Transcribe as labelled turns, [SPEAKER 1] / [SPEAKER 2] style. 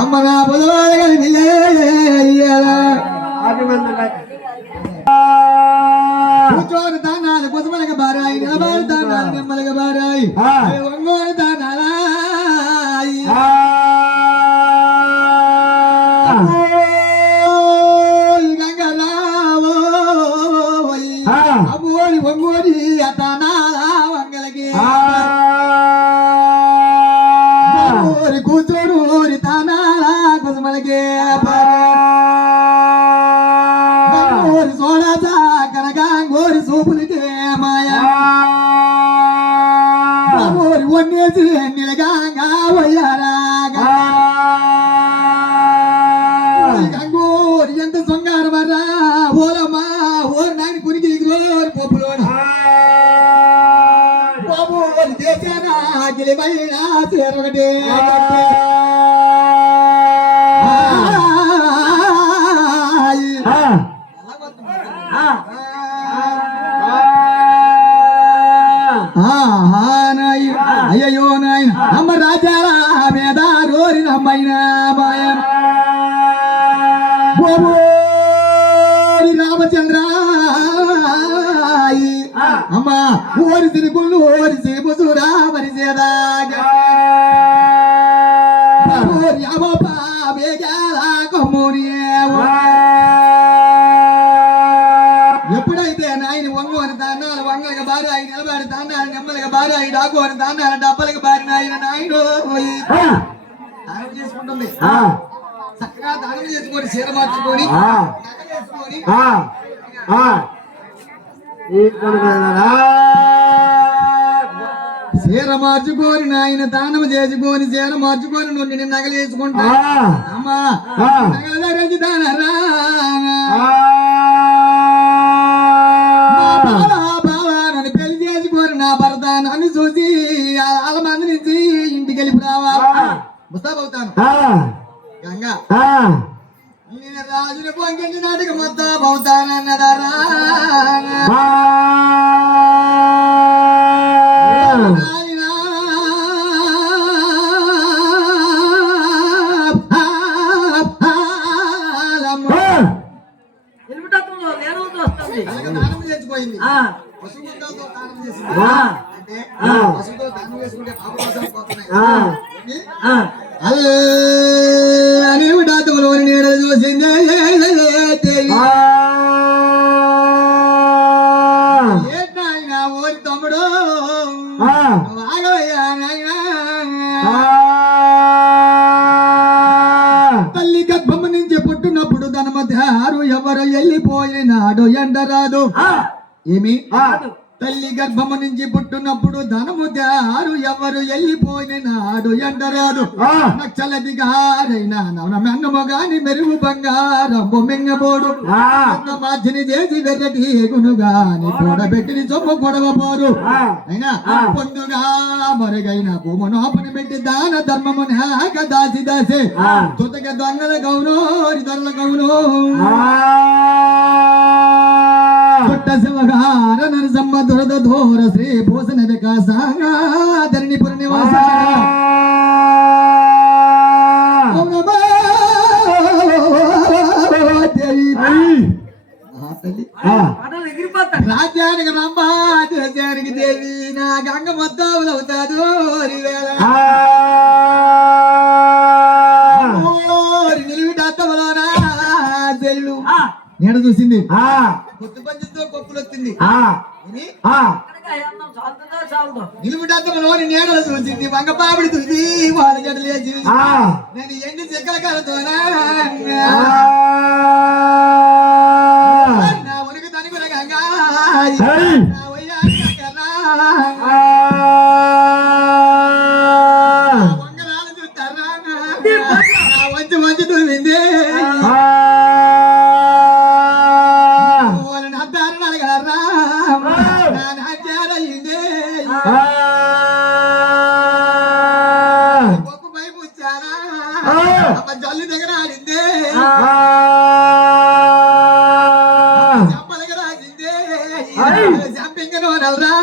[SPEAKER 1] అమ్మ నా బుధవాడ కలిపి కూర్చోని తానాలు కుసమలక బారాయి నిలబడి తానాలు నిమ్మలక బారాయి. ఒంగోని తానాలా. ఊరి సోడా కనక గోరి సూపులకి మాయా. ఊరి వన్నేసి నిలగాంగా వయ్యారాగా గంగోరి ఎంత సొంగారు మర్రా ఓలమ్మా ఓరి నాయన కునికి ఓరి పప్పులోడు బాబు దేశాన గిలివైన చేరొకటే అమ్మ రాజాల మీద మాయం. ఓరి రామచంద్ర. అమ్మ ఓరి సిరిపుల్లు ఓరి సిరిపుసురా మరి సేదాగా ఓరి అమ్మప్ప బేగాల డబ్బలకి బారి నాయన నాయన పోయి దానం చేసుకుంటుంది. చక్కగా దానం చేసుకొని చీర మార్చుకొని చేసుకొని. చీర మార్చుకొని నాయన దానం చేసుకొని చీర మార్చుకొని నుండి నేను నగలు వేసుకుంటా అమ్మా నగల ధరించి గంగా. నేను రాజుని పొంగించి నాటికి దానం చేసింది. అంటే పశువుతో దానం చేసుకుంటే పాపదోషాలు పోతున్నాయి. ఏంటి? అల్లని విడాతములోని నీడ చూసింది ఏంటాయన ఓరి తమ్ముడు ఆగవయ్యా నాయనా తల్లి గర్భము నుంచి పుట్టినప్పుడు తన మధ్య ఆరు ఎవరు వెళ్ళిపోయినాడు ఎండరాదు. ఏమి? తల్లి గర్భము నుంచి పుట్టినప్పుడు ధనము దారు ఎవరు వెళ్ళిపోయినాడు ఎండరాదు. నచ్చలది గారైనా నన్నము గాని మెరుగు బంగారము మింగబోడు. మార్చిని చేసి వెర్రటి ఎగును గాని కూడబెట్టిని చొమ్ము గొడవ పోరు అయినా పొందుగా మరుగైన భూమను పని పెట్టి దాన ధర్మము నాక దాసి దాసే. తుతక దొంగల గౌను దొరల గౌను. నరసమ్మ దురద ధోర శ్రీ భూషణ వికాస ధరణి పుర నివాస. రాజ్యానికి దేశానికి దేవి నా గంగ మొత్తం అవుతాదు నిలివిటత్తమలోనా చెల్లు నేను చూసింది. కొత్త పంచతో కొప్పులు వచ్చింది. ఇది నిలువుటత్తమలోని నీడలు చూసింది వంగపాపిడి చూసి వాళ్ళ జడలే చూసి నేను ఎండి చెక్కల కలతోనా నా ఉనికి తనిగుల గంగా గొప్ప పైపు వచ్చారా జల్లి దగ్గర ఆడింది చెప్ప దగ్గర ఆడింది జంపింగ్ నెలరా